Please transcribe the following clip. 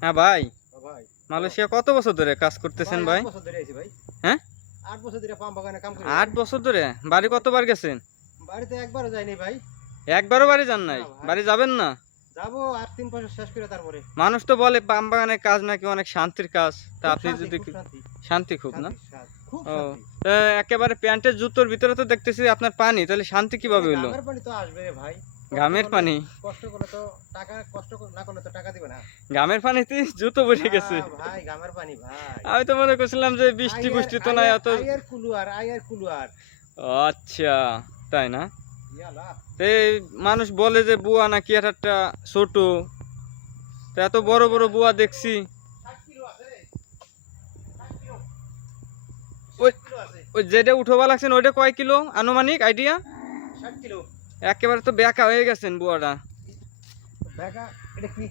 হ্যাঁ ভাই, ভাই মালয়েশিয়া কত বছর ধরে কাজ করতেছেন ভাই? 8 বছর ধরে আছি ভাই। হ্যাঁ, 8 বছর ধরে পাম বাগানে কাম করি 8 ভাই। বছর ধরে। বাড়ি কতবার গেছেন? বাড়িতে একবারও যাইনি ভাই। একবারও বাড়ি যান নাই? না ভাই। বাড়ি যাবেন না? যাবো আর 3 বছর শেষ করে তারপরে। মানুষ তো বলে পাম বাগানের কাজ নাকি অনেক শান্তির কাজ, তা খুব আপনি শান্তি, যদি খুব শান্তি। শান্তি খুব না? খুব ও, শান্তি। তা একেবারে প্যান্টের জুতোর ভিতরে তো দেখতেছি আপনার পানি, তাহলে শান্তি কিভাবে হইলো? গ্রামের পানি তো আসবে রে ভাই। ঘামের পানি? কষ্ট করলে তো টাকা, না করলে তো টাকা দিবে না। ঘামের পানিতে জুতো বসে গেছে? ভাই গ্রামের পানি ভাই। আমি তো মনে করছিলাম যে বৃষ্টি পুষ্টি তো নাই এত। আয়ের কুলুয়ার। আচ্ছা, তাই না? ইয়ালা। এই মানুষ বলে যে বুয়া নাকি একটা ছোট, তা এত বড় বড় বুয়া দেখছি। 60 কিলো আছে রে। 60 কিলো। ওই 60 কিলো আছে। ওই যেটা উঠোবা লাগছেন ওইটা কয় কিলো আনুমানিক আইডিয়া? 60 কিলো। একেবারে তো বেকা হয়ে গেছেন বুয়াটা। দেখা এটা কি